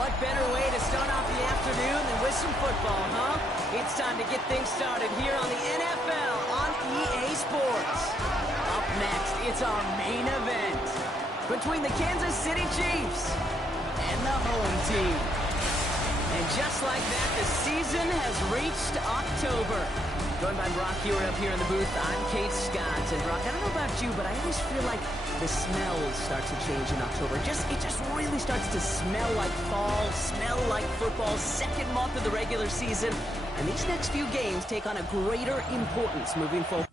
what better way to start off the afternoon than with some football, huh? It's time to get things started here on the NFL on EA Sports. Up next, it's our main event between the Kansas City Chiefs and the home team. And just like that, the season has reached October. Joined by Brock Hewitt up here in the booth. I'm Kate Scott. And Brock, I don't know about you, but I always feel like the smells start to change in October. It just really starts to smell like fall, smell like football, second month of the regular season. And these next few games take on a greater importance moving forward.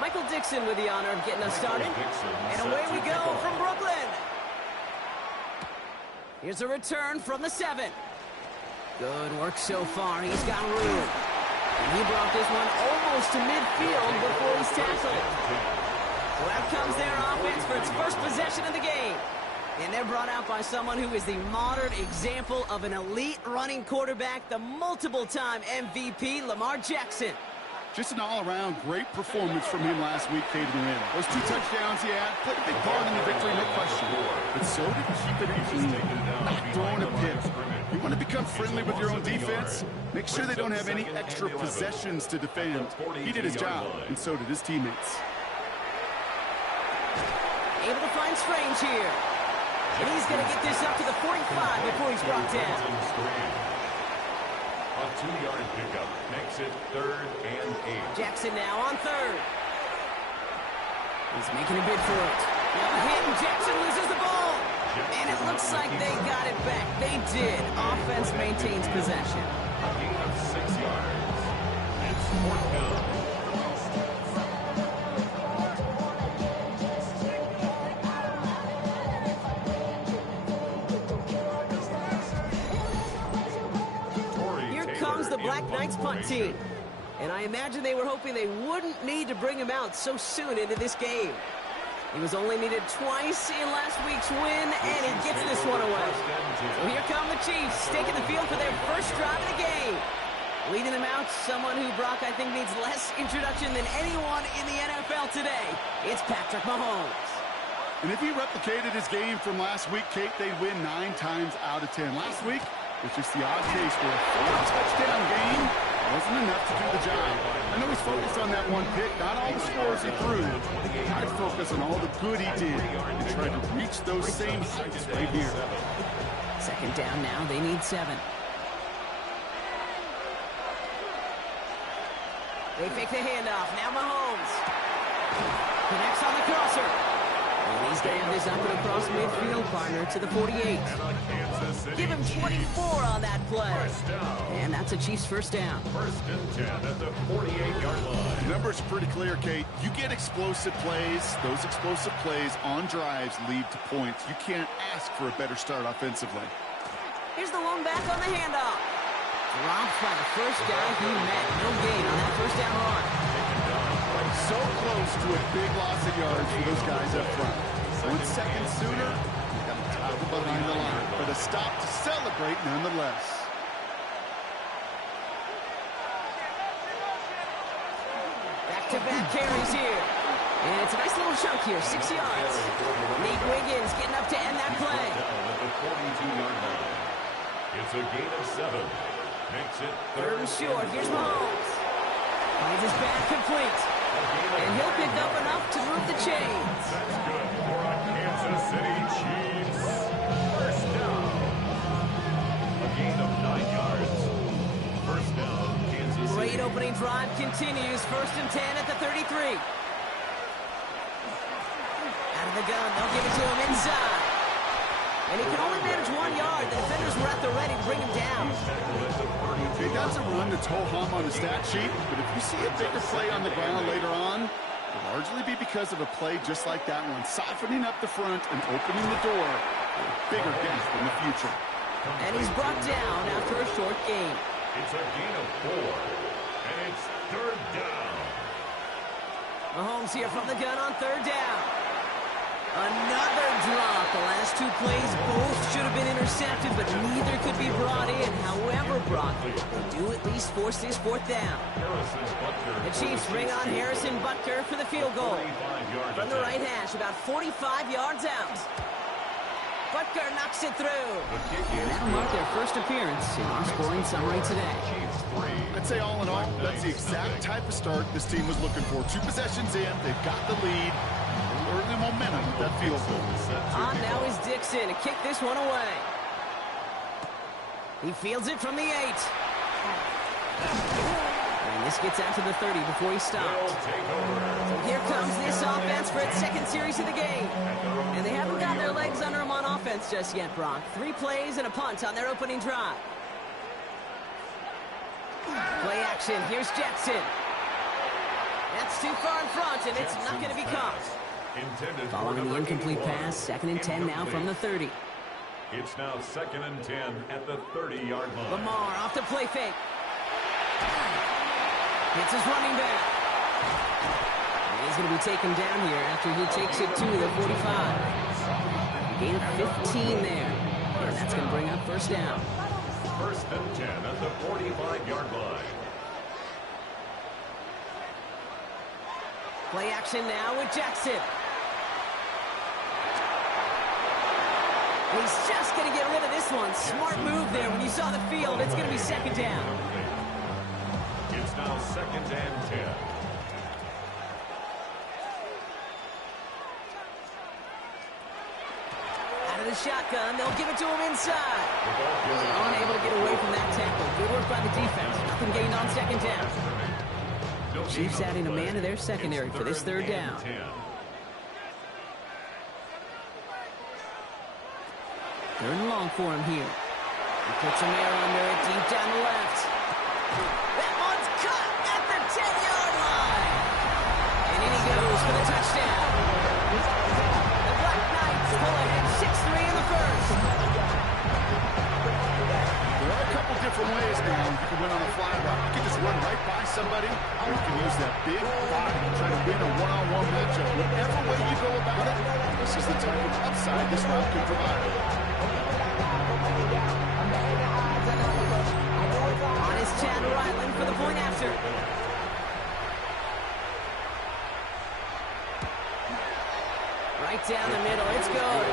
Michael Dixon with the honor of getting us started. And away we go from Brooklyn. Here's a return from the 7. Good work so far. He's got room. And he brought this one almost to midfield before he's tackled. So out comes their offense for its first possession of the game. And they're brought out by someone who is the modern example of an elite running quarterback, the multiple-time MVP, Lamar Jackson. Just an all-around great performance from him last week, Kate, to win. Those 2 touchdowns he had played a big part in the victory, no question. But so did keeping it clean, not throwing a pick. You want to become friendly with your own defense? Make sure they don't have any extra possessions to defend. He did his job, and so did his teammates. Able to find Strange here. And he's going to get this up to the 45 before he's brought down. A 2-yard pickup makes it 3rd and 8. Jackson now on 3rd. He's making a bid for it. Now a hit and Jackson loses the ball. And it looks like they got it back. They did. Offense maintains possession. A gain of 6 yards. It's 4th down. The Black Knights punt team. And I imagine they were hoping they wouldn't need to bring him out so soon into this game. He was only needed twice in last week's win, and he gets this one away. So here come the Chiefs, taking the field for their first drive of the game. Leading them out, someone who, Brock, I think needs less introduction than anyone in the NFL today. It's Patrick Mahomes. And if he replicated his game from last week, Kate, they'd win 9 times out of 10. Last week, it's just the odd case where a 4-touchdown game wasn't enough to do the job. I know he's focused on that one pick, not all the scores he threw. He tried to focus on all the good he did and tried to reach those same heights right here. Second down now, they need 7. They fake the handoff, now Mahomes. Connects on the crosser. And he's going to have this up and across midfield, partner, to the 48. Give him 24 on that play. And that's a Chiefs first down. 1st and 10 at the 48-yard line. The numbers are pretty clear, Kate. You get explosive plays. Those explosive plays on drives lead to points. You can't ask for a better start offensively. Here's the lone back on the handoff. Dropped by the first guy he met. No gain on that first down run. So close to a big loss of yards for those guys up front. 1 second sooner, he's got to tackle behind the line. But a stop to celebrate nonetheless. Back-to-back carries here. And it's a nice little chunk here, 6 yards. Nate Wiggins getting up to end that play. At the 42-yard line. It's a gain of 7. Makes it 3rd and short. Here's Mahomes. Finds his back complete. And he'll pick up enough to move the chains. That's good for a Kansas City Chiefs. First down. A gain of 9 yards. First down, Kansas City. Great opening drive continues. 1st and 10 at the 33. Out of the gun. They'll give it to him inside. And he can only manage 1 yard. The defenders were at the ready to bring him down. He doesn't run the ho-hum on the stat sheet, but if you see a bigger play on the ground later on, it'll largely be because of a play just like that one, softening up the front and opening the door for a bigger gap in the future. And he's brought down after a short gain. It's a gain of 4, and it's 3rd down. Mahomes here from the gun on 3rd down. Another drop. The last two plays both should have been intercepted, but neither could be brought in. However, Brock, they do at least force this fourth down. The Chiefs bring on Harrison Butker for the field goal. From the right hash, about 45 yards out. Butker knocks it through. And that'll mark their first appearance in our scoring summary today. I'd say all in all, that's the exact type of start this team was looking for. 2 possessions in, they've got the lead. Early momentum with that field goal. On now is Dixon to kick this one away. He fields it from the 8. And this gets out to the 30 before he stops. So here comes this offense for its second series of the game. And they haven't got their legs under them on offense just yet, Brock. 3 plays and a punt on their opening drive. Play action. Here's Jackson. That's too far in front, and it's not going to be caught. Following the incomplete pass, 2nd and 10 now from the 30. It's now 2nd and 10 at the 30-yard line. Lamar off the play fake. It's his running back. He's going to be taken down here after he takes it to the 45. Gain of 15 there. And that's going to bring up first down. 1st and 10 at the 45-yard line. Play action now with Jackson. He's just going to get rid of this one. Smart move there. When you saw the field, it's going to be 2nd down. It's now 2nd and 10. Out of the shotgun, they'll give it to him inside. Unable to get away from that tackle. Good work by the defense. Nothing gained on 2nd down. Chiefs adding a man to their secondary for this 3rd down. 3rd and long for him here. He puts a man under it deep down the left. That one's cut at the 10-yard line. And in he goes for the touchdown. The Black Knights pull ahead 6-3 in the first. There are a couple different ways now you can win on a fly route. You can just run right by somebody, or you can use that big body to try to win a one-on-one matchup. Whatever way you go about it, this is the type of upside this route can provide. On is Chad Ryland for the point after. Right down the middle, it's good.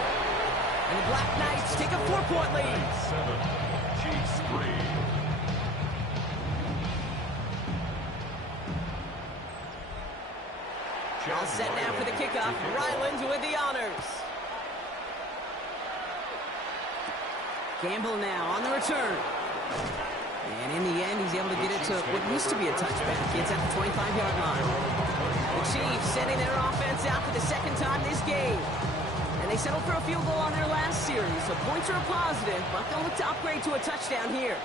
And the Black Knights take a 4-point lead. 7, Chiefs 3. All set now for the kickoff. Ryland with the honors. Gamble now on the return. And in the end, he's able to get it to what used to be a touchback. It's at the 25-yard line. The Chiefs sending their offense out for the 2nd time this game. And they settled for a field goal on their last series, so points are a positive, but they'll look to upgrade to a touchdown here.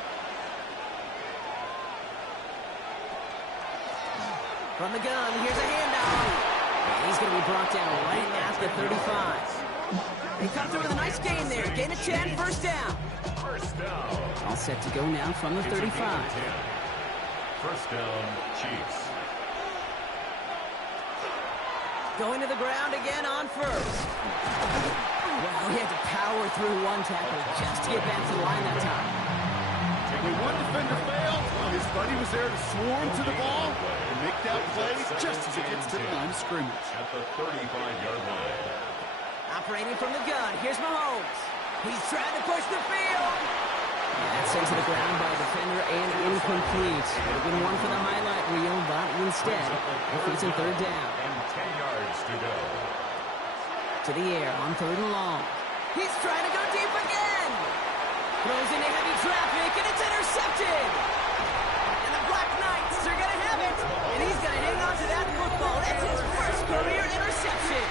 From the gun, here's a handoff. And he's going to be brought down right at the 35. They come through with a nice gain there. Gain of 10, first down. First down. All set to go now from the 35. First down, Chiefs. Going to the ground again on first. Well, he had to power through one tackle just to get back to the line that time. When one defender failed, his buddy was there to swarm to the ball and make that play just as it gets to the line of scrimmage. At the 35-yard line. Operating from the gun, here's Mahomes. He's trying to push the field. That's sent to the ground by a defender and incomplete. Would have been one for the highlight reel, but instead, it's in 3rd down. And 10 yards to go. To the air on 3rd and long. He's trying to go deep again. Throws into heavy traffic, and it's intercepted. And the Black Knights are going to have it. And he's going to hang on to that football. That's his first career interception.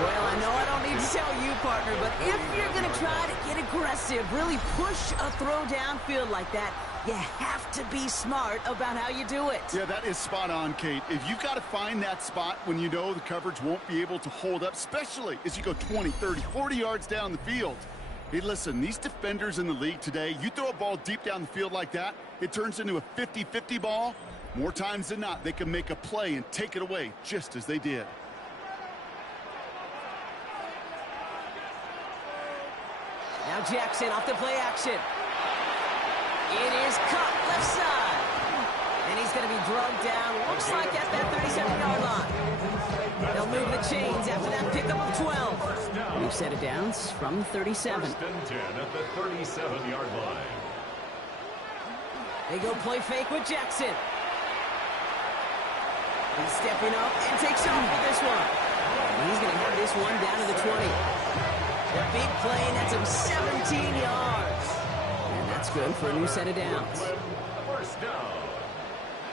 Well, I know I don't need to tell you, partner, but if you're going to try to get aggressive, really push a throw downfield like that, you have to be smart about how you do it. Yeah, that is spot on, Kate. If you've got to find that spot when you know the coverage won't be able to hold up, especially as you go 20, 30, 40 yards down the field. Hey, listen, these defenders in the league today, you throw a ball deep down the field like that, it turns into a 50-50 ball. More times than not, they can make a play and take it away just as they did. Jackson off the play action. It is cut left side. And he's going to be drugged down, looks like at that 37-yard line. They'll move the chains after that pickup of 12. New set of downs from 37. First and 10 at the 37-yard line. They go play fake with Jackson. He's stepping up and takes off with this one. And he's going to have this one down to the 20. A big play, and that's him 17 yards. And that's good for a new set of downs. First down.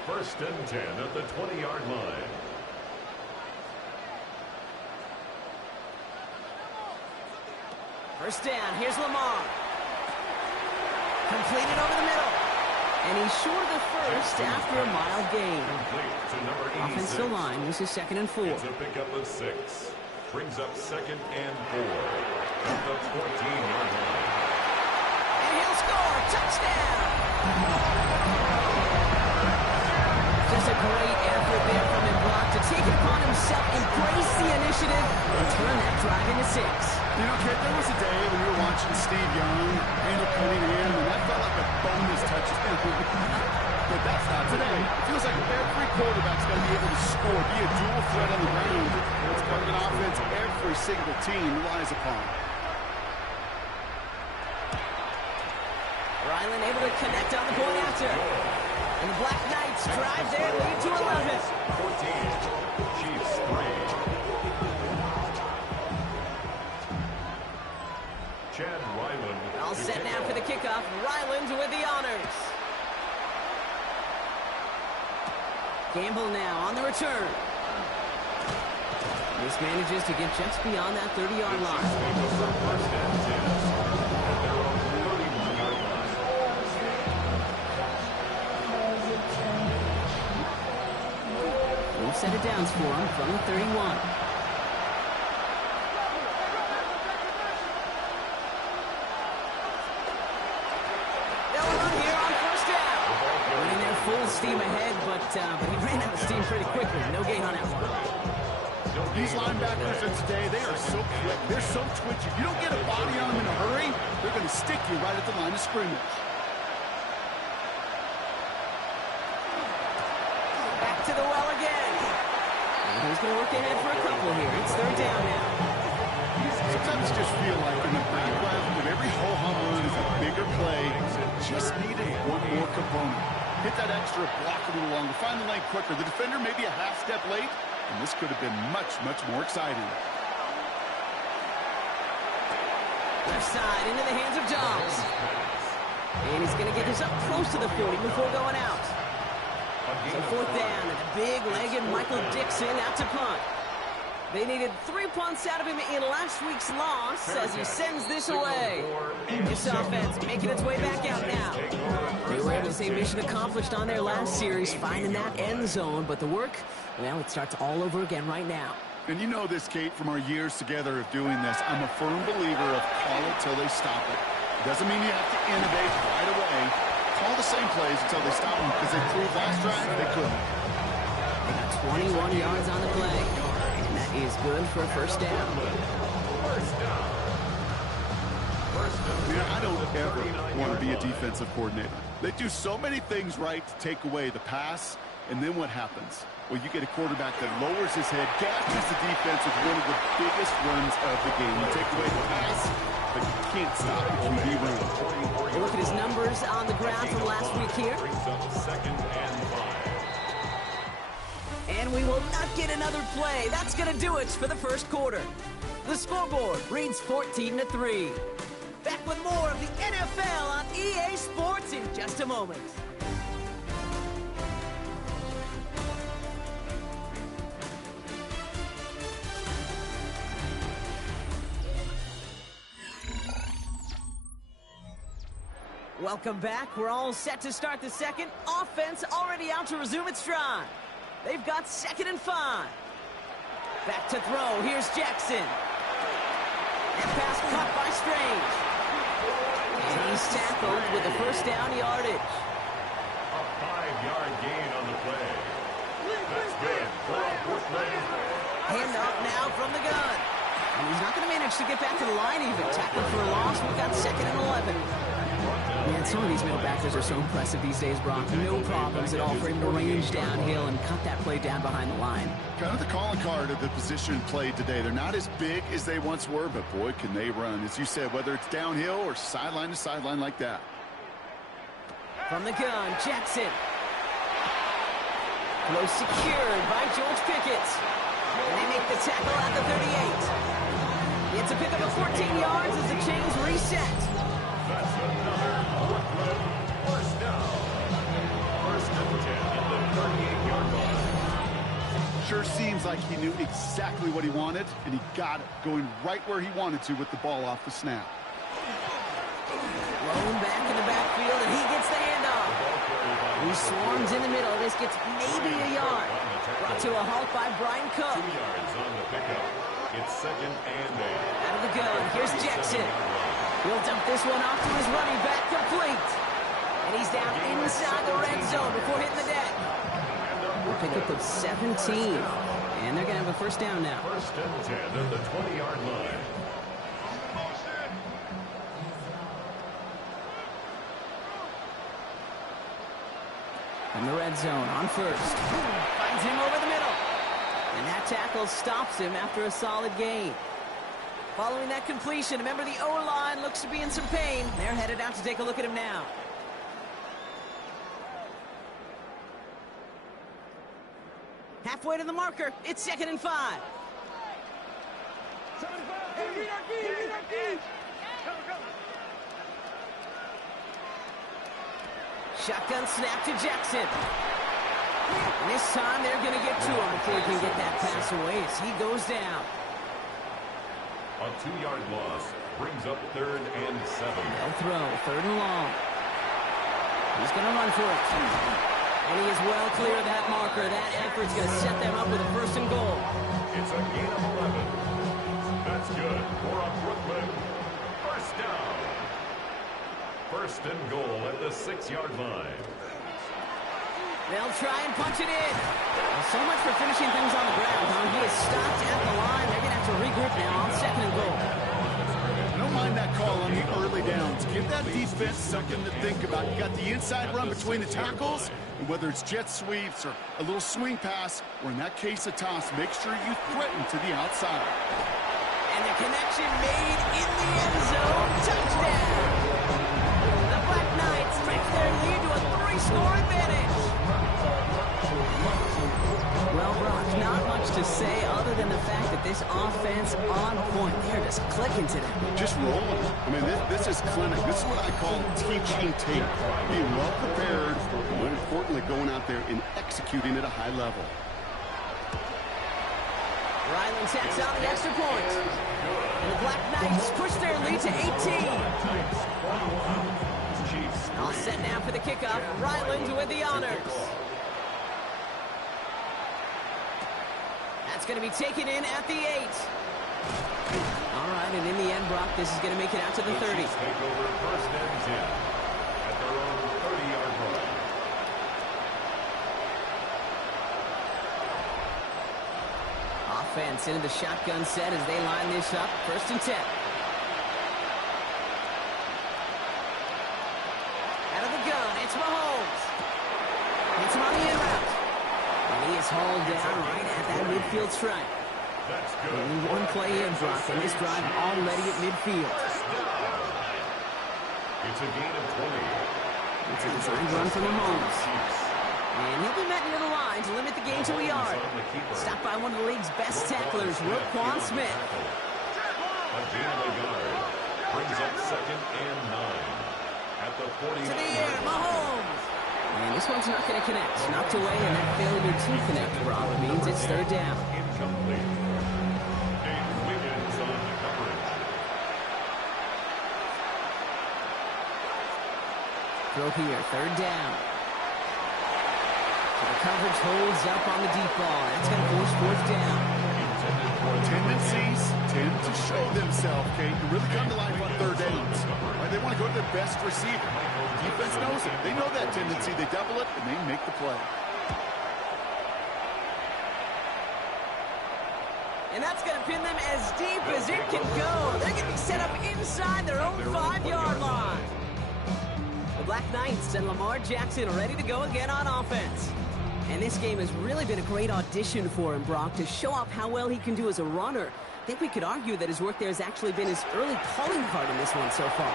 First and 10 at the 20-yard line. First down, here's Lamar. Completed over the middle. And he's short of the first after a mild gain. Offensive line, this is 2nd and 4. It's a pickup of 6. Brings up 2nd and 4 at the 14-yard line. And he'll score. Touchdown. Just a great effort there from him, Brock, to take it upon himself, embrace the initiative, and turn that drive into 6. You know, kid, there was a day when you were watching Steve Young, Randall Cunningham, and that felt like a bonus touchdown. But that's not today. It feels like every quarterback's going to be able to score, be a dual threat on the ground. It's part of an offense every single team relies upon. Ryland able to connect on the point after. And the Black Knights drive their lead to 11. 14, Chiefs 3. Chad Ryland. All set now for the kickoff. Ryland with the honors. Gamble now on the return. This manages to get just beyond that 30-yard line. First and 10 at their own 31-yard line. New set of downs for him from the 31. Full steam ahead, but he ran out of steam pretty quickly. No gain on that one. These linebackers of today, they are so quick. They're so twitchy. You don't get a body on them in a hurry, they're going to stick you right at the line of scrimmage. Back to the well again. And he's going to work ahead for a couple here. It's 3rd down now. Sometimes just feel like in the background of every ho-hum run is a bigger play. Just needed one more component. Hit that extra block a little longer, find the lane quicker. The defender may be a half step late, and this could have been much, much more exciting. Left side into the hands of Dobbs. And he's going to get this up close to the 40 before going out. So 4th down, and a big-legged Michael Dixon out to punt. They needed 3 punts out of him in last week's loss as he sends this away. This offense making its way back out now. They were able to say mission accomplished on their last series, finding that end zone, but the work, well, it starts all over again right now. And you know this, Kate, from our years together of doing this. I'm a firm believer of call it till they stop it. Doesn't mean you have to innovate right away. Call the same plays until they stop them, because they proved last drive they couldn't. They got 21 yards on the play. Is good for a first down. Man, I don't ever want to be a defensive coordinator. They do so many things right to take away the pass, and then what happens? Well, you get a quarterback that lowers his head, gashes the defense with one of the biggest runs of the game. You take away the pass, but you can't stop the QB run. We'll look at his numbers on the ground from last week here. And we will not get another play. That's going to do it for the first quarter. The scoreboard reads 14-3. Back with more of the NFL on EA Sports in just a moment. Welcome back. We're all set to start the second. Offense already out to resume its drive. They've got 2nd and 5. Back to throw. Here's Jackson. And pass caught by Strange. And he's tackled with the first down yardage. A 5-yard gain on the play. That's good. Hand off now from the gun. And he's not going to manage to get back to the line even. Tackled for a loss. We've got 2nd and 11. Man, some of these middle backers are so impressive these days, Brock. No problems at all for him to range downhill and cut that play down behind the line. Kind of the calling card of the position played today. They're not as big as they once were, but boy, can they run. As you said, whether it's downhill or sideline to sideline like that. From the gun, Jackson. Close secured by George Pickett. And they make the tackle at the 38. It's a pickup of 14 yards as the chains reset. That's another Brooklyn first down. First and 10 at the 38-yard line. Sure seems like he knew exactly what he wanted, and he got it, going right where he wanted to with the ball off the snap. Blown back in the backfield, and he gets the handoff. He swarms in the middle. This gets maybe a yard. Brought to a halt by Brian Cook. 2 yards on the pickup. It's 2nd and 8. Out of the gun, here's Jackson. He'll dump this one off to his running back, complete. And he's down inside the red zone before hitting the deck. A pickup of 17. And they're going to have a first down now. First and 10 at the 20-yard line. From the red zone on first. Finds him over the middle. And that tackle stops him after a solid gain. Following that completion, remember the O-line looks to be in some pain. They're headed out to take a look at him now. Halfway to the marker. It's 2nd and 5. Shotgun snap to Jackson. And this time they're going to get to him before he can get that pass away as he goes down. A 2-yard loss brings up 3rd and 7. They'll throw 3rd and long. He's going to run for it. And he is well clear of that marker. That effort's going to set them up with a 1st and goal. It's a gain of 11. That's good for a Brooklyn first down. 1st and goal at the 6-yard line. They'll try and punch it in. Well, so much for finishing things on the ground, huh? He is stopped at the line. They're going to have to regroup now on 2nd and goal. I don't mind that call on the early downs. Give that defense something to think about. You got the inside run between the tackles, and whether it's jet sweeps or a little swing pass, or in that case a toss, make sure you threaten to the outside. And the connection made in the end zone. Touchdown! The Black Knights take their lead to a 3-score advantage. Well, Brock, not much to say other than the fact that this offense on point. They're just clicking today. Just rolling. I mean, this is clinic. This is what I call teaching tape. Being well prepared, and more importantly, going out there and executing at a high level. Ryland tacks on the extra point. And the Black Knights push their lead to 18. All set now for the kickoff. Ryland with the honors. That's going to be taken in at the 8. All right, and in the end, Brock, this is going to make it out to the 30. Take over 1st and 10 at their own 30-yard line. Offense into the shotgun set as they line this up. 1st and 10. Out of the gun, it's Mahomes. It's him on the in route. And he is hauled down right at that midfield stripe. That's good. Only one play in, Brock, and this drive already at midfield. It's a gain of 20. It's a designed run from Mahomes. And he'll be met near the line to limit the gain to a yard. Stopped by one of the league's best tacklers, Roquan Smith. A gain of a yard brings up 2nd and 9 at the 40. To the air, Mahomes. And this one's not going to connect. Knocked away, and that failure to connect, Brock, means it's 3rd down. Incomplete. Dave Wiggins on the coverage. Throw here, 3rd down. So the coverage holds up on the deep ball. That's going to force 4th down. Tendencies tend to show themselves, Kate, to really come to life on 3rd downs. Right? They want to go to their best receiver. The defense knows it. They know that tendency. They double it, and they make the play. And that's going to pin them as deep as it can go. They're going to be set up inside their own 5-yard line. The Black Knights and Lamar Jackson are ready to go again on offense. And this game has really been a great audition for him, Brock, to show off how well he can do as a runner. I think we could argue that his work there has actually been his early calling card in this one so far.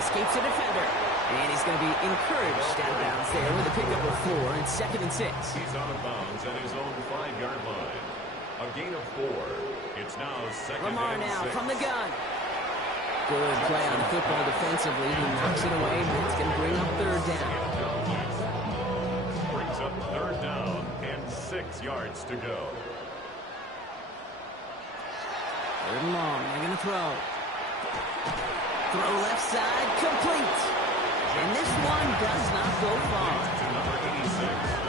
Escapes a defender. And he's going to be encouraged out of bounds there with a pickup of 4 and 2nd and 6. He's out of bounds at his own 5-yard line. A gain of 4. It's now 2nd Lamar and 6. now from the gun. Good play on the football defensively. He knocks it away, but it's going to bring up 3rd down. Brings up 3rd down and 6 yards to go. 3rd and long. They're going to throw. Throw left side, complete. And this one does not go far.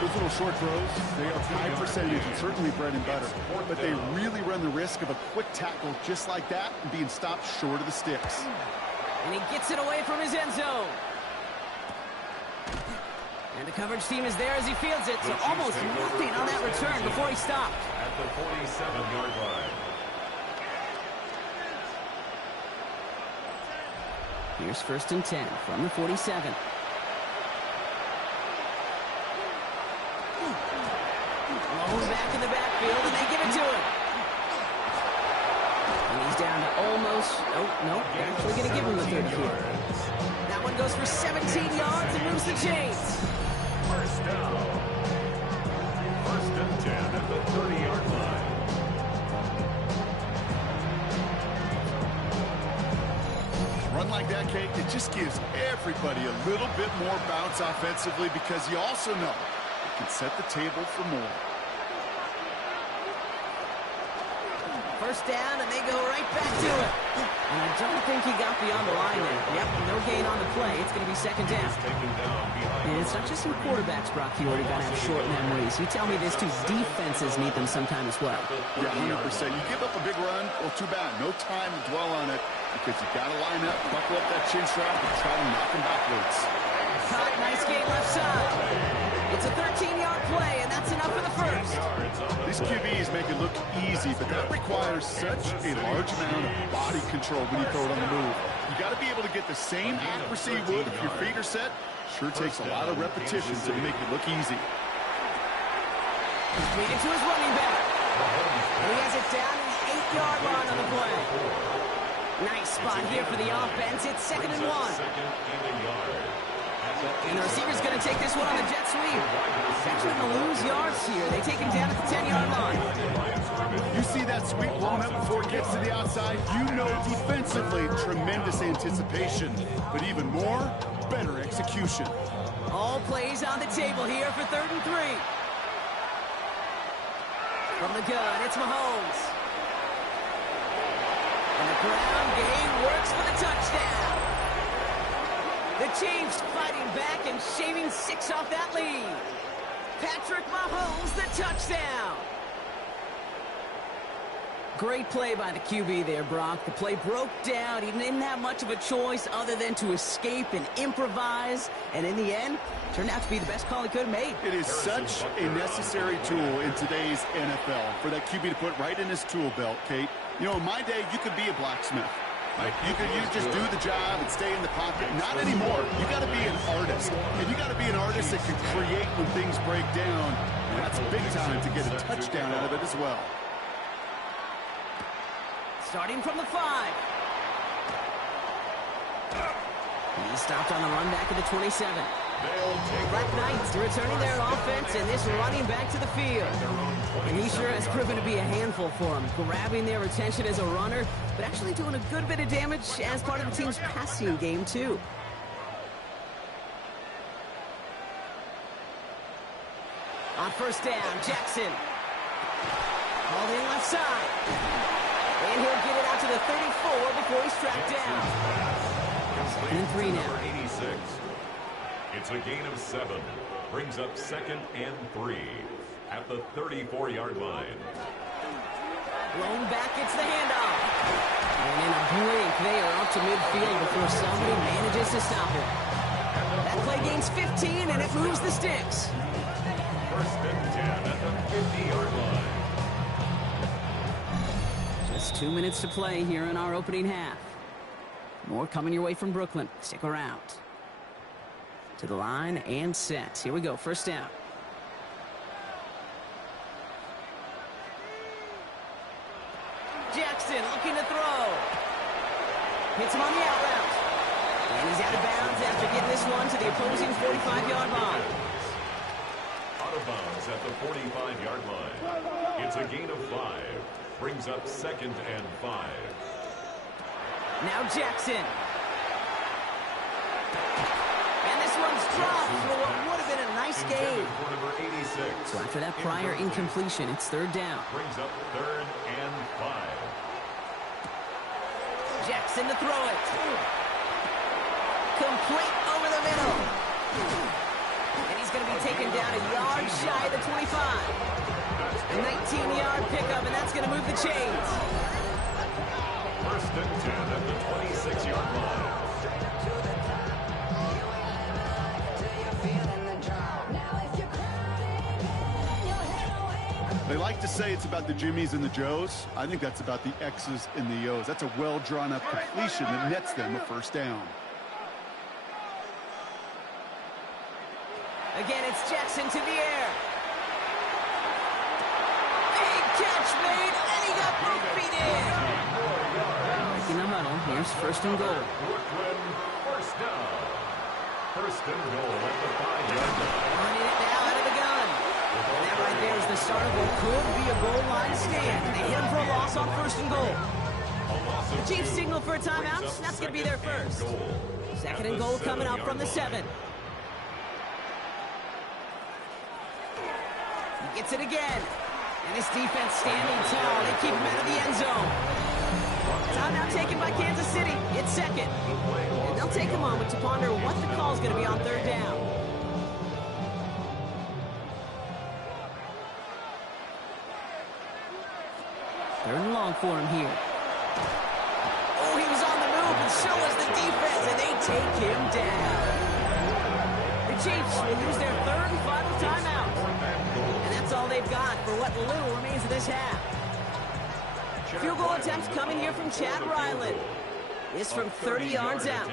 Those little short throws, they are high percentage and certainly bread and butter. But they really run the risk of a quick tackle just like that and being stopped short of the sticks. And he gets it away from his end zone. And the coverage team is there as he fields it. So almost nothing on that return before he stopped. At the 47-yard line. Here's 1st and 10 from the 47. Lone back in the backfield, and they give it to him. And he's down to almost... Oh, no, they're actually going to give him the 30 here. That one goes for 17 yards and moves the chains. 1st down. 1st and 10 at the 30-yard line. Run like that, Kate, it just gives everybody a little bit more bounce offensively because you also know it can set the table for more. 1st down, and they go right back to it. And I don't think he got beyond the line there. Yep, no gain on the play. It's going to be 2nd down. And it's not just some quarterbacks, Brock, you already got to have short memories. You tell me this too, defenses need them sometime as well. Yeah, 100%. You give up a big run, well, too bad. No time to dwell on it because you got to line up, buckle up that chin strap, and try to knock him backwards. Caught, nice game left side. It's a 13-yard play, and that's enough for the 1st. These QBs make it look easy, but that requires such a large amount of body control when you throw it on the move. You got to be able to get the same accuracy you would if your feet are set. Sure takes a lot of repetitions to make it look easy. He's leading to his running back. And he has it down to the 8-yard line on the play. Nice spot here for the offense. It's 2nd and 1. And the receiver's going to take this one on the jet sweep. He's actually going to lose yards here. They take him down at the 10-yard line. You see that sweep blown up before it gets to the outside, you know defensively tremendous anticipation, but even more, better execution. All plays on the table here for 3rd and 3. From the gun, it's Mahomes. And the ground game works for the touchdown. The Chiefs fighting back and shaving 6 off that lead. Patrick Mahomes, the touchdown. Great play by the QB there, Brock. The play broke down. He didn't have much of a choice other than to escape and improvise. And in the end, turned out to be the best call he could have made. It is such a necessary tool in today's NFL for that QB to put right in his tool belt, Kate. You know, in my day, you could be a blacksmith. Right? You just do the job and stay in the pocket. Not anymore. You got to be an artist. And you got to be an artist that can create when things break down. And that's big time to get a touchdown out of it as well. Starting from the 5. He stopped on the run back at the 27. Black Knights returning their offense and this running back to the field. And he sure has proven to be a handful for him, grabbing their attention as a runner, but actually doing a good bit of damage as part of the team's passing game, too. On 1st down, Jackson. All in left side. And he'll get it out to the 34 before he's tracked down. 2nd and 3 now. 86. It's a gain of 7. Brings up 2nd and 3 at the 34-yard line. Blown back, it's the handoff. And in a blink, they are up to midfield before somebody manages to stop it. That play gains 15, and it moves the sticks. 1st and 10 at the 50-yard line. Just 2 minutes to play here in our opening half. More coming your way from Brooklyn. Stick around. To the line and set. Here we go. First down. Jackson looking to throw. Hits him on the out route. And he's out of bounds after getting this one to the opposing 45-yard line. Out of bounds at the 45-yard line. It's a gain of 5. Brings up 2nd and 5. Now Jackson. And this one's dropped for what would have been a nice gain. So after that prior incompletion, it's 3rd down. Brings up 3rd and 5. Jackson to throw it. Complete over the middle. And he's going to be taken down a yard shy of the 25. A 19-yard pickup, and that's going to move the chains. 1st and 10 at the 26-yard line. They like to say it's about the Jimmies and the Joes. I think that's about the X's and the O's. That's a well-drawn-up completion that nets them a 1st down. Again, it's Jackson to the air. Big catch made, and he got both feet in. Breaking the huddle. Here's 1st and goal. Brooklyn, 1st down. 1st and goal at the 5-yard line. Running it now out of the gun. And that right there is the start of what could be a goal line stand. They hit him for a loss on 1st and goal. The Chiefs signal for a timeout. That's going to be their first. 2nd and goal coming out from the 7. He gets it again. And this defense standing tall. They keep him out of the end zone. Timeout taken by Kansas City. It's 2nd. And they'll take a moment to ponder what the call is going to be on 3rd down. 3rd and long for him here. Oh, he was on the move, and so was the defense, and they take him down. The Chiefs will use their 3rd and final timeout. And that's all they've got for what little remains of this half. Field goal attempts coming here from Chad Ryland. This from 30 yards out.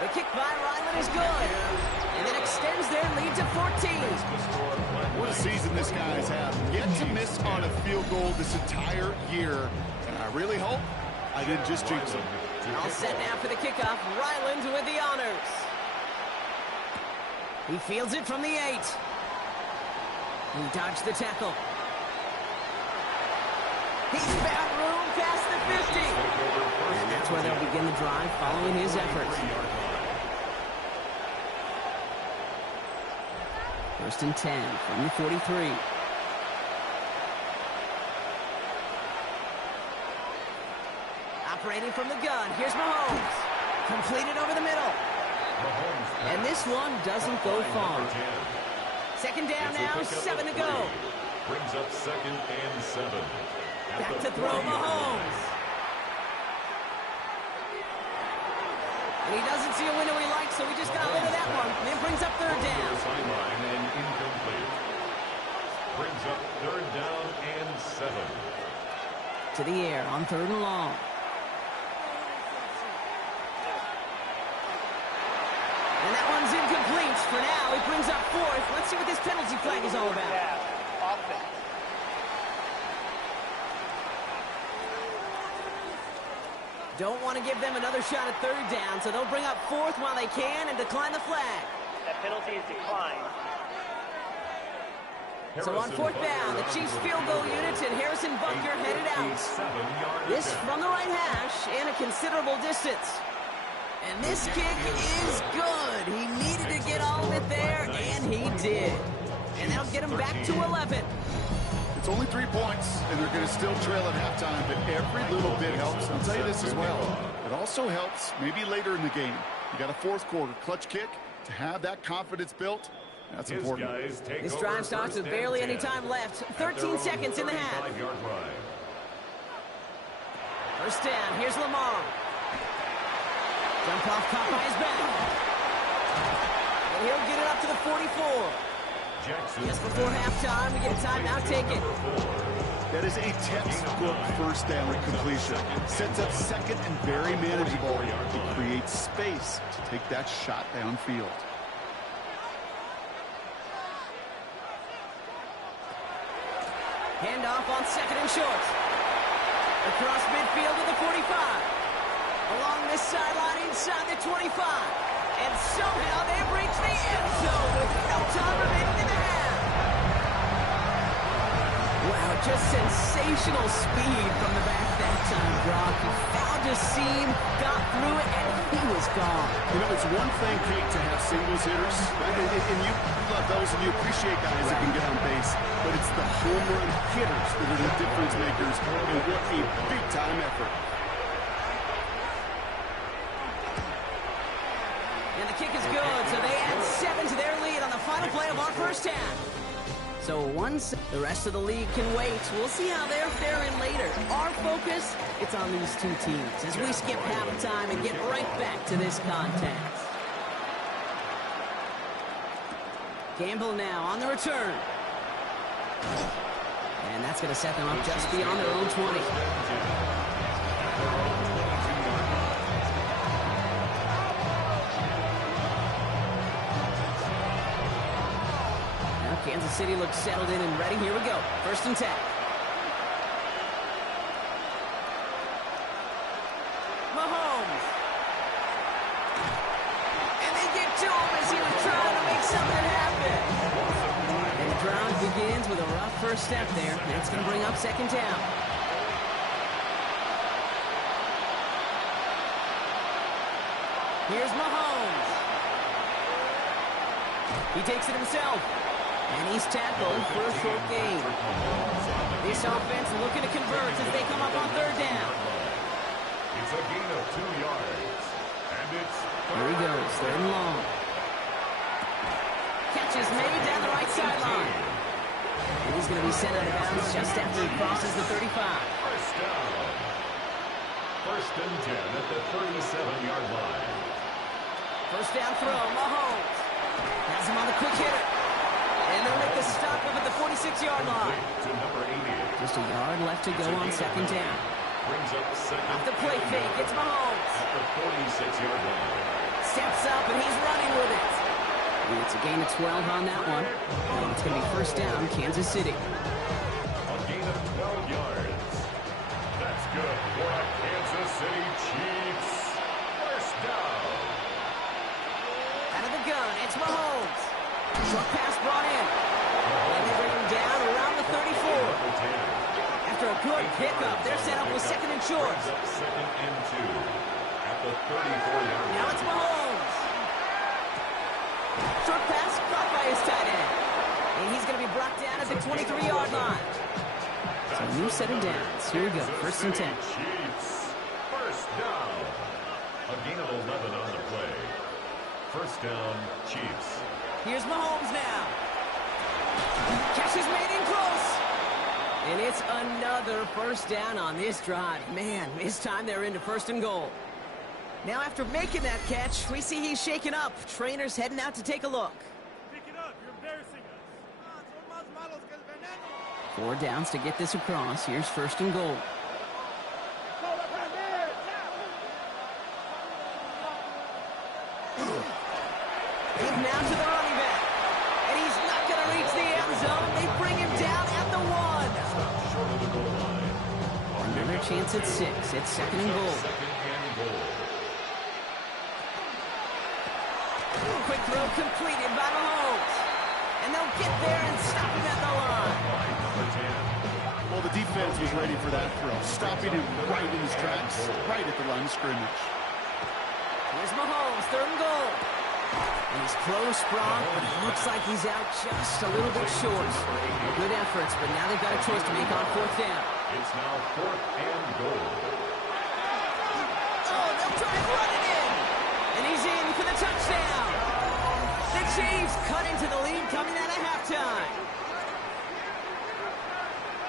The kick by Ryland is good. And that extends their lead to 14. What a season this guy's had. Yet to miss on a field goal this entire year. And I really hope I didn't just jinx him. All set now for the kickoff. Ryland with the honors. He fields it from the 8. He dodged the tackle. He's found room past the 50. And that's where they'll begin the drive following his efforts. 1st and 10 from the 43. Operating from the gun. Here's Mahomes. Completed over the middle. And this one doesn't go far. 2nd down now, 7 to go. Brings up 2nd and 7. Back to throw Mahomes. And he doesn't see a window he likes, so he just got rid of that one. And it brings up 3rd down. Sideline and incomplete. Brings up 3rd down and 7. To the air on 3rd and long. And that one's incomplete for now. It brings up 4th. Let's see what this penalty flag is all about. Don't want to give them another shot at 3rd down, so they'll bring up 4th while they can and decline the flag. That penalty is declined. So on 4th down, the Chiefs field goal units and Harrison Butker headed out. This from the right hash and a considerable distance. And this kick is good. He needed to get all of it there, and he did. And that'll get him back to 11. It's only 3 points, and they're going to still trail at halftime, but every little bit helps. I'll tell you this as well. It also helps maybe later in the game. You got a 4th quarter clutch kick to have that confidence built. That's important. This drive starts with barely any time left. 13 seconds in the half. 1st down. Here's Lamar. Jump off caught by his back. And he'll get it up to the 44. Just before halftime, we get a timeout taken. That is a textbook first down completion. Sets up second and very manageable. It creates space to take that shot downfield. Handoff on second and short. Across midfield to the 45. Along this sideline inside the 25. And somehow they've reached the end zone with no time remaining in the half. Wow, just sensational speed from the back that time, Brock. He found a seam, got through it, and he was gone. You know, it's one thing, Kate, to have singles hitters, and you love those, and you appreciate guys that can get on base, but it's the home run hitters that are the difference makers, and what a big-time effort. And the kick is good, so they add 7 to their lead on the final play of our first half. So once the rest of the league can wait, we'll see how they're faring later. Our focus, it's on these two teams as we skip halftime and get right back to this contest. Gamble now on the return. And that's going to set them up just beyond their own 20. Kansas City looks settled in and ready. Here we go. First and 10. Mahomes. And they get to him as he was trying to make something happen. And the drive begins with a rough first step there. That's going to bring up second down. Here's Mahomes. He takes it himself. And he's tackled for a short gain. This offense looking to convert as they come up on third down. It's a gain of 2 yards. And it's Here he goes, third and long. Catch is made down the right sideline. And he's going to be sent out of bounds just after he crosses the 35. first down. First and 10 at the 37-yard line. First down throw, Mahomes. Has him on the quick hitter. And they'll make the stop up at the 46-yard line. To number 80. Just a yard left to go on second down. Brings up second. Off the play fake, it's Mahomes. At the 46-yard line. Steps up and he's running with it. And it's a gain of 12 on that one. And it's going to be first down, Kansas City. A gain of 12 yards. That's good for the Kansas City Chiefs. First down. Out of the gun, it's Mahomes. Short pass brought in. And they bring him down around the 34. After a good pickup, they're set up with second and short. Brings up second and 2 at the 34-yard line. Now it's Mahomes. Short pass caught by his tight end. And he's going to be brought down at the 23-yard line. So a new set of downs. Here we go, first and 10. Chiefs. First down. A gain of 11 on the play. First down, Chiefs. Here's Mahomes now. Catch is made in close. And it's another first down on this drive. Man, this time they're into first and goal. Now after making that catch, we see he's shaken up. Trainer's heading out to take a look. Pick it up. You're embarrassing us. 4 downs to get this across. Here's first and goal. He's now to the running back. And he's not going to reach the end zone. They bring him down at the 1. Short of the goal line. Another chance at 6. It's second and goal. Second and goal. Quick throw completed by Mahomes. And they'll get there and stop him at the line. Number 10. Well, the defense was ready for that throw, stopping him right in his tracks, right at the line of scrimmage. Here's Mahomes, third and goal. And he's close, Brock, but it looks like he's out just a little bit short. Good efforts, but now they've got a choice to make on fourth down. It's now fourth and goal. Oh, they'll try and run it in. And he's in for the touchdown. The Chiefs cut into the lead coming out of halftime.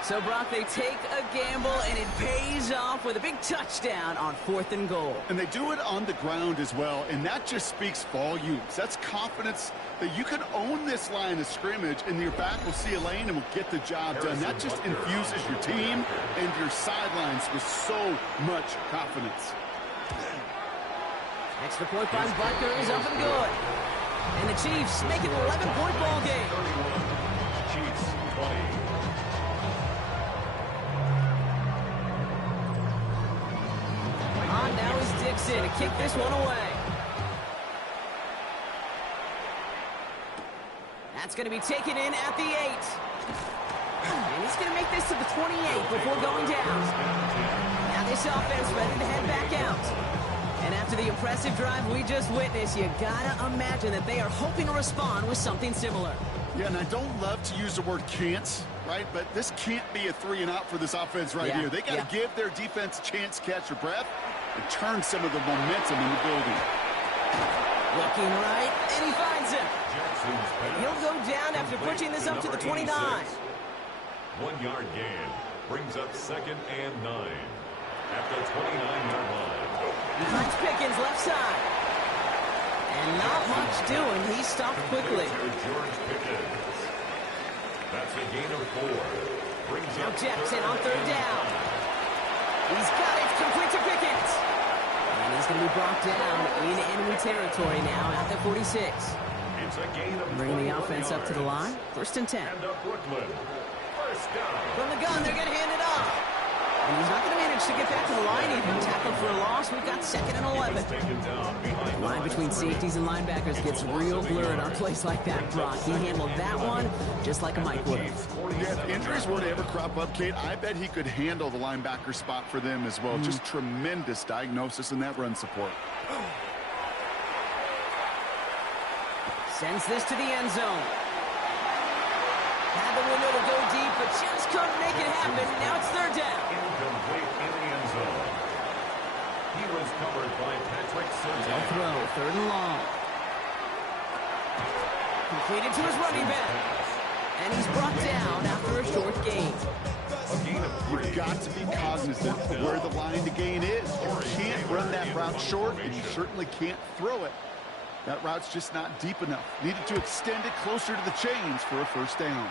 So, Brock, they take a gamble, and it pays off with a big touchdown on 4th and goal. And they do it on the ground as well, and that just speaks volumes. That's confidence that you can own this line of scrimmage, and your back will see a lane and will get the job done. That just infuses your team and your sidelines with so much confidence. Extra point by Butker is up and good. And the Chiefs make it an 11-point ball game. 31, Chiefs 20. Now is Dixon to kick this one away. That's going to be taken in at the 8. And he's going to make this to the 28 before going down. Now this offense ready to head back out. And after the impressive drive we just witnessed, you got to imagine that they are hoping to respond with something similar. Yeah, and I don't love to use the word can't, right? But this can't be a 3-and-out for this offense right here. They got to give their defense a chance to catch their breath and turn some of the momentum in the building. Looking right, and he finds him. He'll go down after pushing this up to the 29. 1-yard gain brings up 2nd and 9 at the 29-yard line. He finds Pickens left side. And not much doing. He stopped quickly. George Pickens. That's a gain of 4. Brings Now up Jackson on 3rd down. He's got it, complete to Pickens. And he's going to be brought down in enemy territory now at the 46. It's a gain of Bringing the offense up to the line. 1st and 10. And up Brooklyn. 1st down. From the gun, they're going to hand it off. And he's not going to manage to get back to the line even. Tackled for a loss. We've got 2nd and 11. Taken down behind The line between safeties and linebackers gets real blurred on plays like that, Brock. He handled that one just like a Mike would have. Yeah, if injuries were to ever crop up, Kate, I bet he could handle the linebacker spot for them as well. Just tremendous diagnosis in that run support. Sends this to the end zone. Had the window to go deep, but just couldn't make it happen. Now it's 3rd down. Incomplete in the end zone. He was covered by Patrick They'll Surtain. throw 3rd and long. Completed to his running back. And he's brought down after a short gain. A gain of 3. You've got to be cognizant of where the line to gain is. You can't run that route short, and you certainly can't throw it. That route's just not deep enough. Needed to extend it closer to the chains for a 1st down.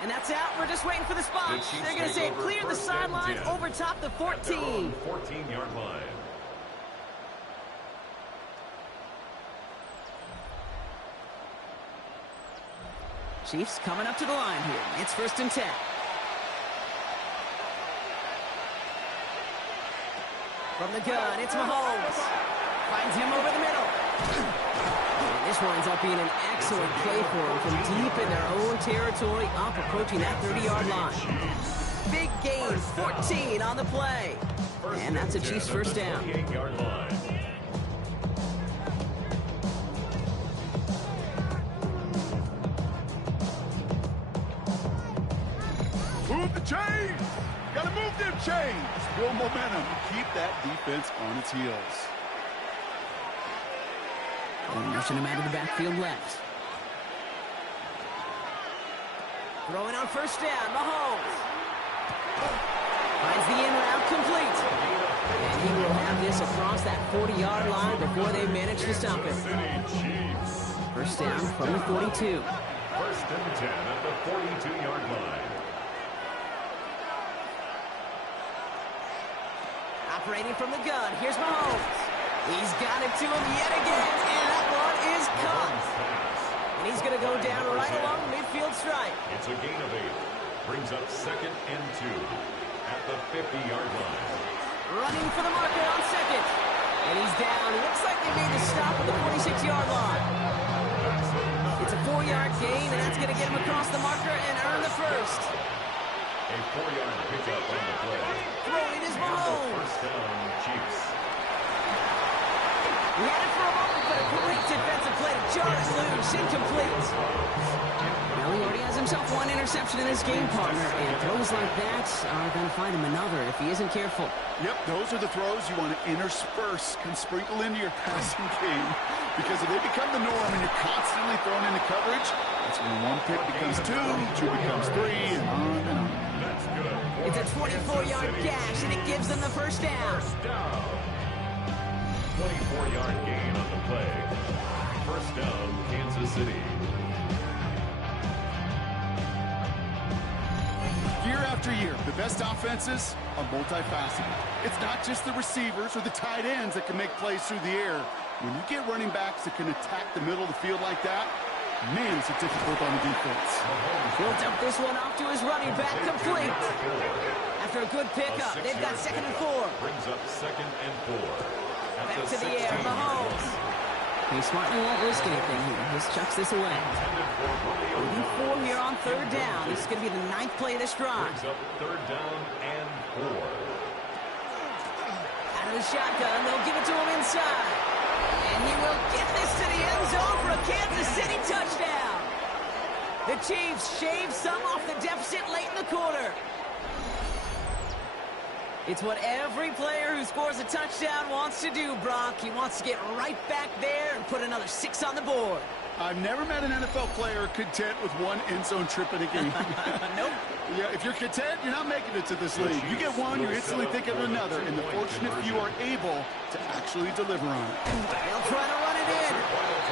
And that's out. We're just waiting for the spot. They're going to say it cleared the sideline over top the 14. 14-yard line. Chiefs coming up to the line here. It's 1st and 10. From the gun, it's Mahomes. Finds him over the middle. And this winds up being an excellent play for him from deep in their own territory, up approaching that 30-yard line. Big gain, 14 on the play. And that's a Chiefs 1st down. 28-yard line. Move the chains! Gotta move them chains! Build momentum. Keep that defense on its heels. And rushing him out of the backfield left. Throwing on 1st down, Mahomes. Finds the in route complete. And he will have this across that 40-yard line before they manage to stop him. City Chiefs. 1st down from the 42. 1st and 10 at the 42-yard line. Operating from the gun, here's Mahomes. He's got it to him yet again, and that one is caught. And he's going to go down right along the midfield stripe. It's a gain of 8. Brings up 2nd and 2 at the 50-yard line. Running for the marker on 2nd. And he's down. Looks like they made the stop at the 46-yard line. It's a 4-yard gain, and that's going to get him across the marker and earn the 1st. A 4-yard pickup on the play. Throwing is Mahomes. 1st down, Chiefs. He had it for a moment, but a great defensive play to jar it loose. Incomplete. Well, he already has himself one interception in this game, partner, and throws like that are going to find him another if he isn't careful. Yep, those are the throws you want to intersperse, can sprinkle into your passing game. Because if they become the norm and you're constantly thrown into coverage, that's when 1 pick becomes 2, 2 becomes 3, and on and on. That's good. It's a 24-yard gash, and it gives them the first down. First down. 24-yard gain on the play. First down, Kansas City. Year after year, the best offenses are multifaceted. It's not just the receivers or the tight ends that can make plays through the air. When you get running backs that can attack the middle of the field like that, man, is it difficult on the defense. He'll dump this one off to his running back, complete. After a good pickup, they've got 2nd and 4. Brings up 2nd and 4. Back to the air, Mahomes. He smartly won't risk anything here. Just chucks this away. Moving 4 here on 3rd down. This is going to be the 9th play of this drive. Brings up 3rd down and 4. Out of the shotgun, they'll give it to him inside. And he will get this to the end zone for a Kansas City touchdown. The Chiefs shave some off the deficit late in the quarter. It's what every player who scores a touchdown wants to do, Brock. He wants to get right back there and put another 6 on the board. I've never met an NFL player content with one end zone trip in a game. Nope. Yeah, if you're content, you're not making it to this league. You get one, you're instantly thinking of another, and the fortunate few are able to actually deliver on it. They'll try to run it in.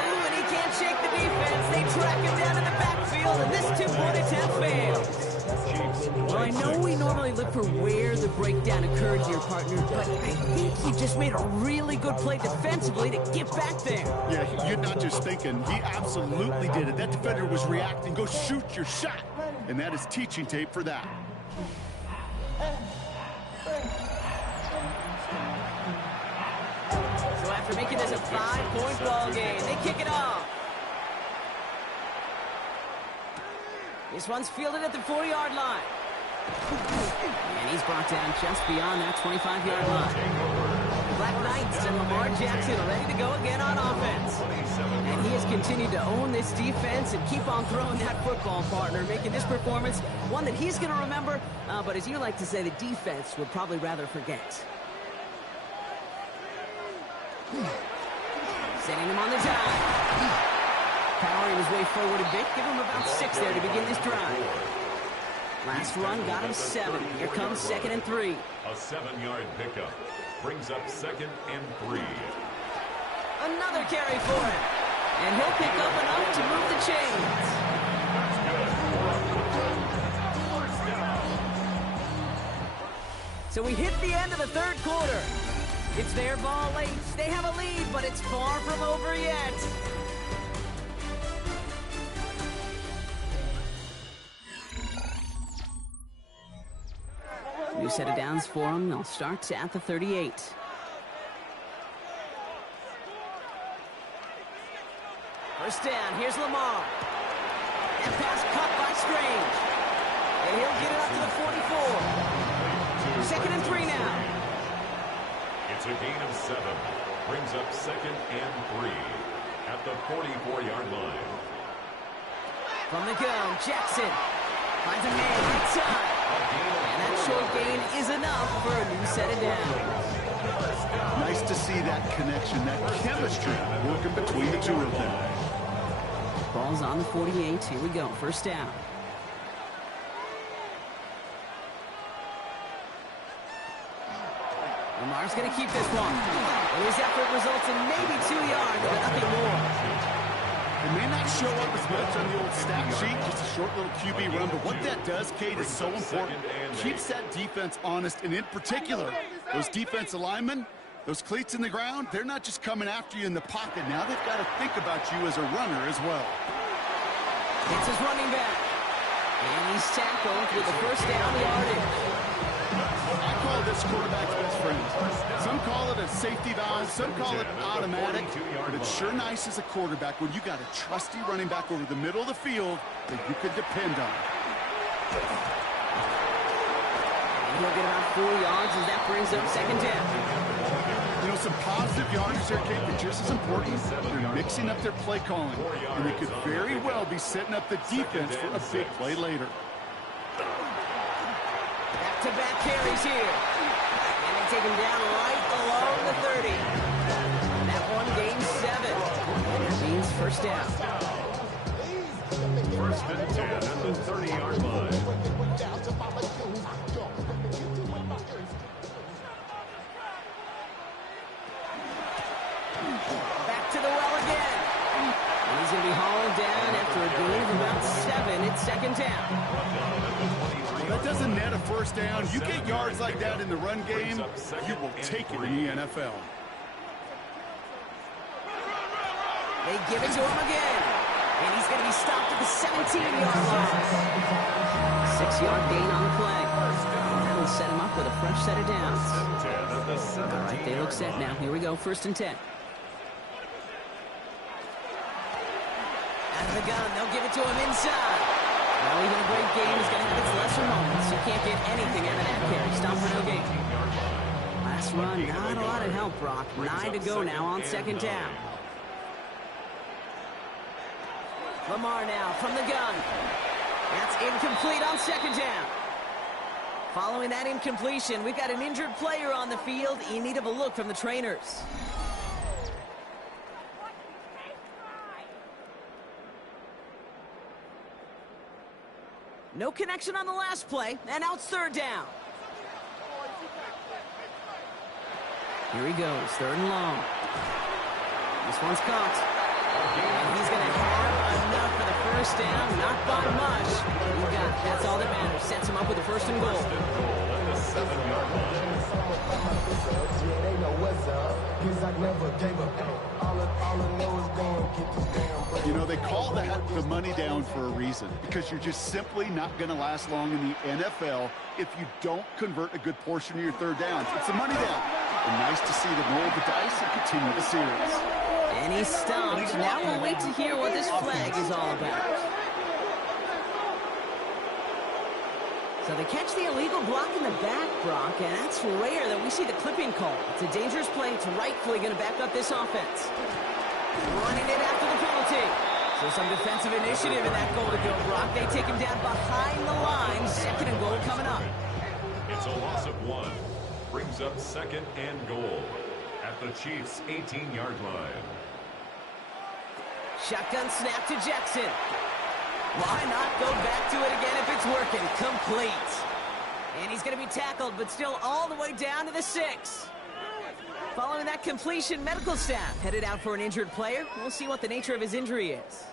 Ooh, and he can't shake the defense. They track him down in the backfield, and this 2-point attempt fails. Well, I know we normally look for where the breakdown occurred here, partner, but I think he just made a really good play defensively to get back there. Yeah, you're not just thinking. He absolutely did it. That defender was reacting. Go shoot your shot. And that is teaching tape for that. So after making this a 5-point ball game, they kick it off. This one's fielded at the 40-yard line. And he's brought down just beyond that 25-yard line. Black Knights and Lamar Jackson are ready to go again on offense. And he has continued to own this defense and keep on throwing that football, partner, making this performance one that he's going to remember, but as you like to say, the defense would probably rather forget. Sending him on the dive. Powering his way forward a bit. Give him about 6 there to begin this drive. Last run got him 7. Here comes 2nd and 3. A 7-yard pickup. Brings up 2nd and 3. Another carry for him. And he'll pick up enough to move the chains. So we hit the end of the 3rd quarter. It's their ball late. They have a lead, but it's far from over yet. New set of downs for them. They'll start at the 38. First down. Here's Lamar. And pass caught by Strange. And he'll get it up to the 44. 2nd and 3 now. It's a gain of 7. Brings up 2nd and 3 at the 44-yard line. From the gun, Jackson finds a man right side. And that short gain is enough for a new set of downs. Nice to see that connection, that chemistry working between the two of them. Ball's on the 48. Here we go. First down. Lamar's going to keep this one. And his effort results in maybe 2 yards, but nothing more. It may not show up as much on the old stat sheet, just a short little QB run, but what that does, Kate, is so important. Keeps that defense honest, and in particular, those defensive linemen, those cleats in the ground, they're not just coming after you in the pocket. Now they've got to think about you as a runner as well. It's his running back. And he's tackled with the first down yardage. I call this quarterback's best friend. Some call it a safety valve, some call it automatic, but it's sure nice as a quarterback when you got a trusty running back over the middle of the field that you can depend on. And he'll get about 4 yards as that brings up 2nd down. You know, some positive yardage there, Kate, but just as important, they're mixing up their play calling, and they could very well be setting up the defense for a big play later. Back-to-back carries here. And they take him down right along the 30. That one gains 7. And that means first down. 1st and 10 at the 30-yard line. Gain of about 7. It's second down. Well, that doesn't net a first down. You get yards like that in the run game, you will take it in the NFL. They give it to him again. And he's going to be stopped at the 17-yard line. 6-yard gain on the play. And that'll set him up with a fresh set of downs. All right, they look set now. Here we go, 1st and 10. Out of the gun, they'll give it to him inside. Now even a great game is going to have its lesser moments. You can't get anything out of that carry. Stop for no gain. Last run, not a lot of help, Brock. 9 to go now on 2nd down. Lamar now from the gun. That's incomplete on 2nd down. Following that incompletion, we've got an injured player on the field in need of a look from the trainers. No connection on the last play, and now it's 3rd down. Here he goes, 3rd and long. This one's caught. And he's going to have enough for the 1st down, not by much. You got it. That's all that matters. Sets him up with a 1st and goal. You know, they call that the money down for a reason, because you're just simply not going to last long in the NFL if you don't convert a good portion of your 3rd downs. It's the money down. And nice to see them roll the dice and continue the series. And he's stumped. Now we'll wait to hear what this flag is all about. So they catch the illegal block in the back, Brock, and that's rare that we see the clipping call. It's a dangerous play. It's rightfully going to back up this offense. Running it after the penalty. So some defensive initiative in that goal to go, Brock. They take him down behind the line. 2nd and goal coming up. It's a loss of 1. Brings up 2nd and goal at the Chiefs' 18-yard line. Shotgun snap to Jackson. Why not go back to it again if it's working? Complete. And he's going to be tackled, but still all the way down to the 6. Following that completion, medical staff headed out for an injured player. We'll see what the nature of his injury is.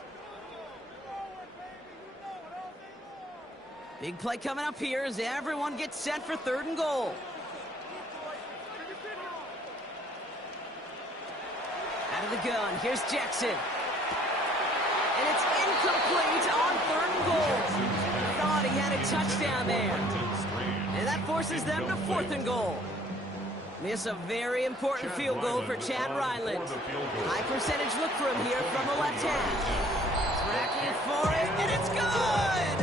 Big play coming up here as everyone gets set for 3rd and goal. Out of the gun, here's Jackson. And it's incomplete on 3rd and goal. Thought he had a touchdown there. And that forces them to 4th and goal. This a very important field goal for Chad Ryland. High percentage look for him here from the left hand. Tracking for it, and it's good!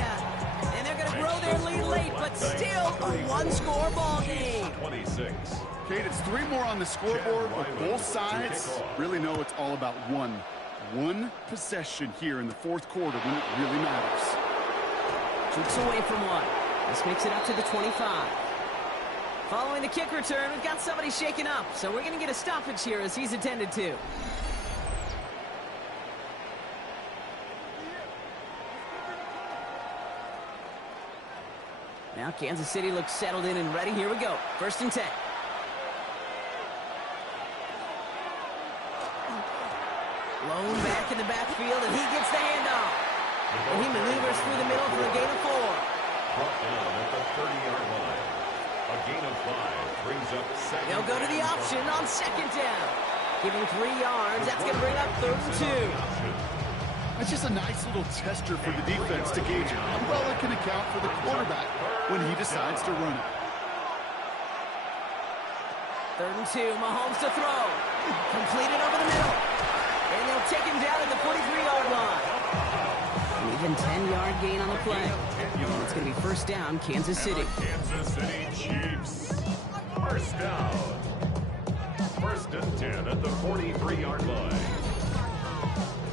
And they're going to grow their lead late, but still a 1-score ball game. 26. Kate, it's 3 more on the scoreboard, but both sides really know it's all about one possession here in the 4th quarter when it really matters. Kicks away from 1. This makes it up to the 25. Following the kick return, we've got somebody shaken up, so we're going to get a stoppage here as he's attended to. Now Kansas City looks settled in and ready. Here we go. 1st and 10. Lone back in the backfield, and he gets the handoff. And he maneuvers through the middle for a gain of 4. Brought down at the 30-yard line. A gain of 5 brings up 2nd. They'll go to the option on 2nd down. Give him 3 yards. That's going to bring up 3rd and 2. It's just a nice little tester for the defense to gauge how well it can account for the quarterback when he decides to run it. 3rd and 2. Mahomes to throw. Completed over the middle. And they'll take him down at the 43-yard line. An even 10-yard gain on the play. It's going to be 1st down, Kansas City. Kansas City Chiefs. 1st down. 1st and 10 at the 43-yard line.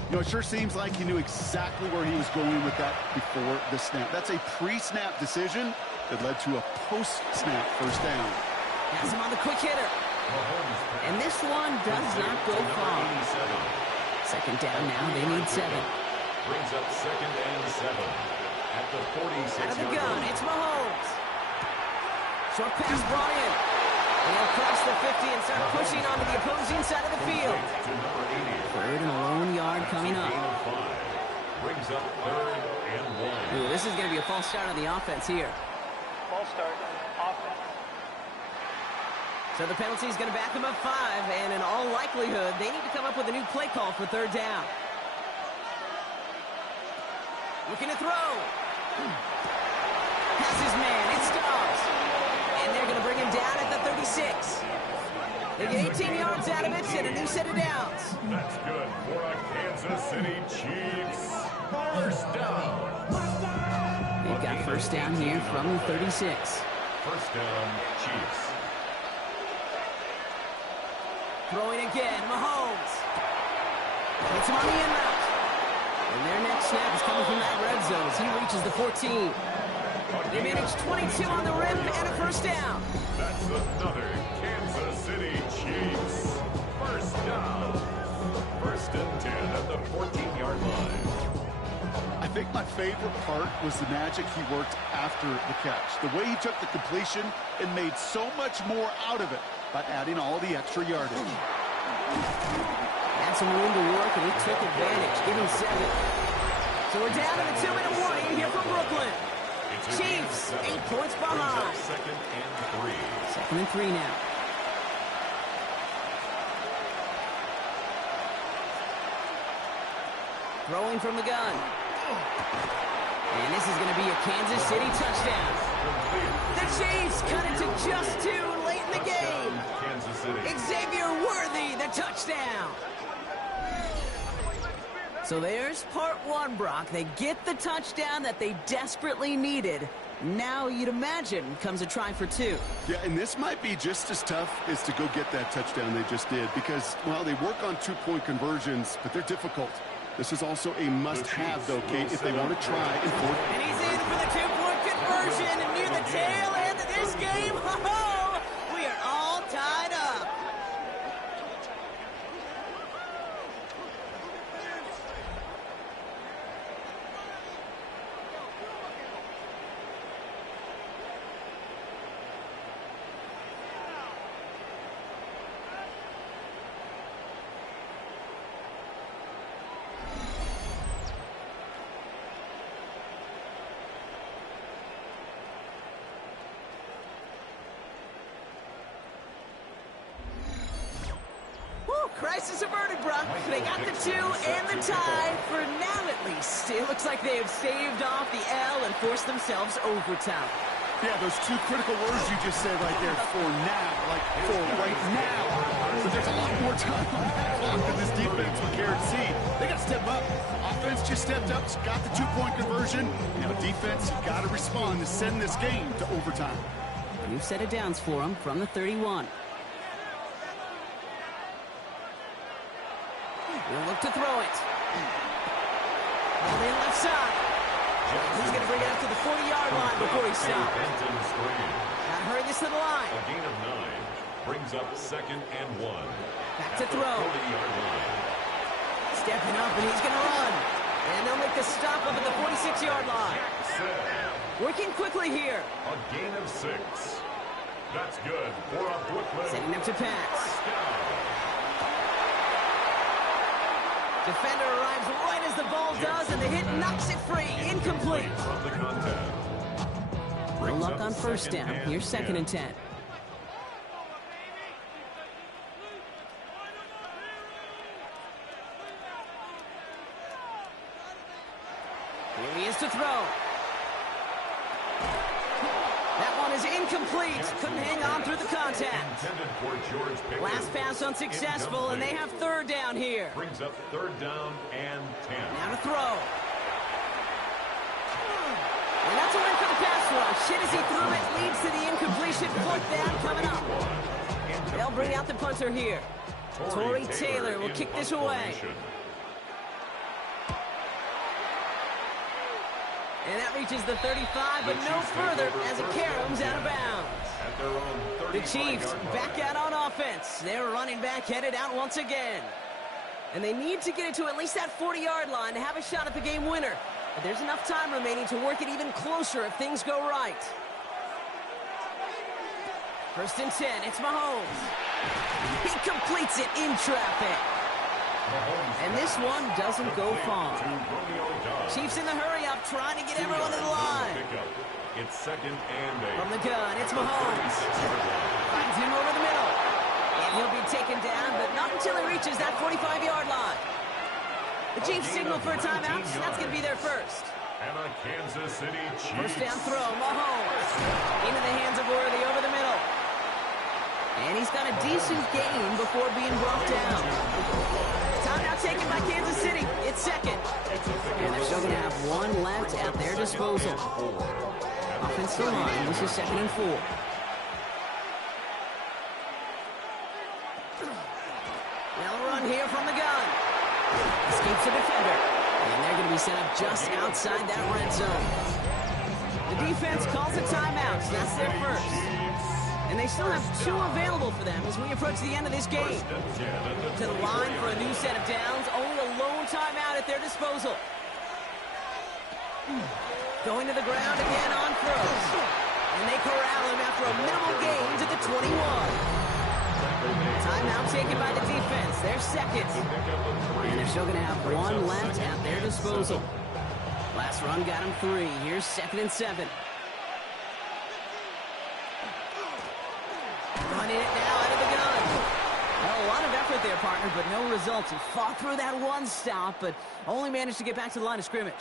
You know, it sure seems like he knew exactly where he was going with that before the snap. That's a pre-snap decision that led to a post-snap 1st down. Has him on the quick hitter. And this one does not go far. 2nd down now. They need 7. Brings up 2nd and 7 at the 46. Out of the gun, it's Mahomes. Short pass brought in. And he'll cross the 50 and start pushing onto the opposing side of the field. 3rd and a lone yard coming up. Brings up 3rd and 1. Ooh, this is going to be a false start on the offense here. False start, offense. So the penalty is going to back them up 5, and in all likelihood, they need to come up with a new play call for 3rd down. Looking to throw. Passes man, it stops. And they're going to bring him down at the 36. They get 18 yards out of it and a new set of downs. That's good for a Kansas City Chiefs. First down. They've got first down here from the 36. First down, Chiefs. Throwing again, Mahomes. Gets him on the in route. And their next snap is coming from that red zone as he reaches the 14. They managed 22 on the rim and a first down. That's another Kansas City Chiefs. First down. First and 10 at the 14-yard line. I think my favorite part was the magic he worked after the catch. The way he took the completion and made so much more out of it by adding all the extra yardage. Had some room to work, and he took advantage, giving 7. So we're down to the 2-minute warning here from Brooklyn. Chiefs, 8 points behind. Second and 3. Second and 3 now. Throwing from the gun. And this is going to be a Kansas City touchdown. The Chiefs cut it to just 2 late in the game. Kansas City. Xavier Worthy, the touchdown. So there's part 1, Brock. They get the touchdown that they desperately needed. Now, you'd imagine, comes a try for 2. Yeah, and this might be just as tough as to go get that touchdown they just did because, well, they work on 2-point conversions, but they're difficult. This is also a must-have, though, Kate, if they want to try and force. And he's in for the 2-point conversion, and near the tail end of this game, ho-ho, we are all tied up. Crisis averted, Brock. They got the 2 and the tie, for now at least. It looks like they have staved off the L and forced themselves overtime. Yeah, those 2 critical words you just said right there, for now, like for right now. But there's a lot more time on that clock than this defense would care to see. They got to step up. Offense just stepped up, got the 2-point conversion. Now defense, you got to respond to send this game to overtime. New set of downs for them from the 31. We'll look to throw it. Ball in left side. He's going to bring it up to the 40-yard line before he stops. Got to hurry this to the line. A gain of 9 brings up 2nd and 1. Back to throw. 40-yard line. Stepping up, and he's going to run. And they'll make the stop up at the 46-yard line. Working quickly here. A gain of 6. That's good for a Brooklyn. Setting up to pass. Defender arrives right as the ball does, and the hit knocks it free. Incomplete. From the contact. No luck on first down. Here's 2nd and 10. Here he is to throw. That one is incomplete. Couldn't hang on through the contact. Intended for George Pickens. Last pass unsuccessful, and they have 3rd down here. Brings up 3rd down and 10. Now to throw. And that's a win for the pass rush. Shit as he threw it leads to the incompletion. 4th down coming up. They'll bring out the punter here. Tory Taylor will kick this away. And that reaches the 35, but no further as it caroms out of bounds. The Chiefs back out on offense. Their running back headed out once again. And they need to get it to at least that 40-yard line to have a shot at the game winner. But there's enough time remaining to work it even closer if things go right. 1st and 10, it's Mahomes. He completes it in traffic. And this one doesn't go far. Chiefs in the hurry-up, trying to get everyone to the line. It's 2nd and 8. From the gun, it's Mahomes. Finds him over the middle. And he'll be taken down, but not until he reaches that 45-yard line. The Chiefs signal for a timeout, so that's going to be their first. And a Kansas City Chiefs. First down throw, Mahomes. Into the hands of Worthy over the middle. And he's got a decent gain before being brought down. Timeout taken by Kansas City. It's 2nd. And they're still going to have one left at their disposal. Offensive line, this is 2nd and 4. They'll run here from the gun. Escapes the defender. And they're going to be set up just outside that red zone. The defense calls a timeout, so that's their first. And they still have 2 available for them as we approach the end of this game. To the line for a new set of downs, only a lone timeout at their disposal. Going to the ground again on throws. And they corral him after a minimal gain to the 21. Timeout taken by the defense. They're second. And they're still going to have one left at their disposal. Last run got him 3. Here's 2nd and 7. Running it now out of the gun. Well, a lot of effort there, partner, but no results. He fought through that one stop, but only managed to get back to the line of scrimmage.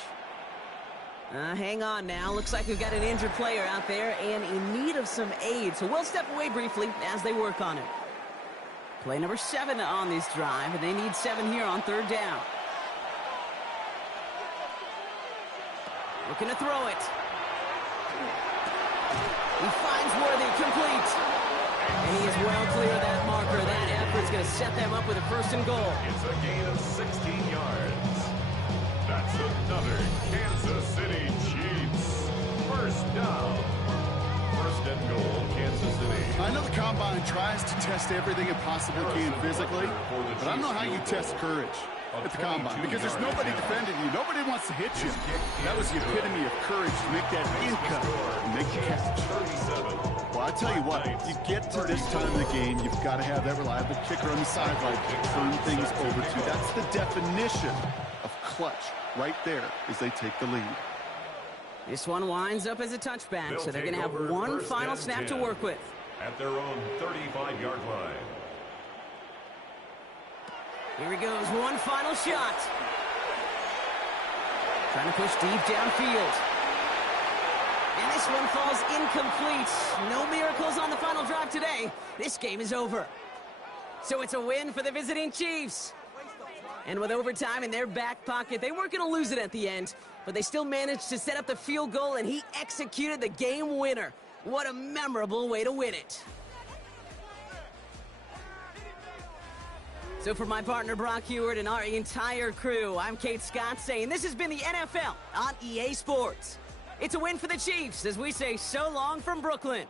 Hang on now. Looks like we've got an injured player out there and in need of some aid, so we'll step away briefly as they work on it. Play number 7 on this drive, and they need 7 here on 3rd down. Looking to throw it. He finds Worthy, complete. And he is well clear of that marker. That effort's going to set them up with a 1st and goal. It's a gain of 16 yards. That's another Kansas City Chiefs. 1st down. 1st and goal, Kansas City. I know the Combine tries to test everything it possibly can physically, but I don't know how you test courage at the Combine, because there's nobody defending you. Nobody wants to hit you. That was the epitome of courage to make that in-cut and make the catch. Well, I tell you what, you get to this time of the game, you've got to have that reliable kicker on the sideline to turn things over to. That's the definition of clutch right there as they take the lead. This one winds up as a touchback, so they're going to have one final snap to work with. At their own 35-yard line. Here he goes, one final shot. Trying to push deep downfield. And this one falls incomplete. No miracles on the final drive today. This game is over. So it's a win for the visiting Chiefs. And with overtime in their back pocket, they weren't going to lose it at the end, but they still managed to set up the field goal, and he executed the game winner. What a memorable way to win it. So for my partner Brock Huard and our entire crew, I'm Kate Scott saying this has been the NFL on EA Sports. It's a win for the Chiefs as we say so long from Brooklyn.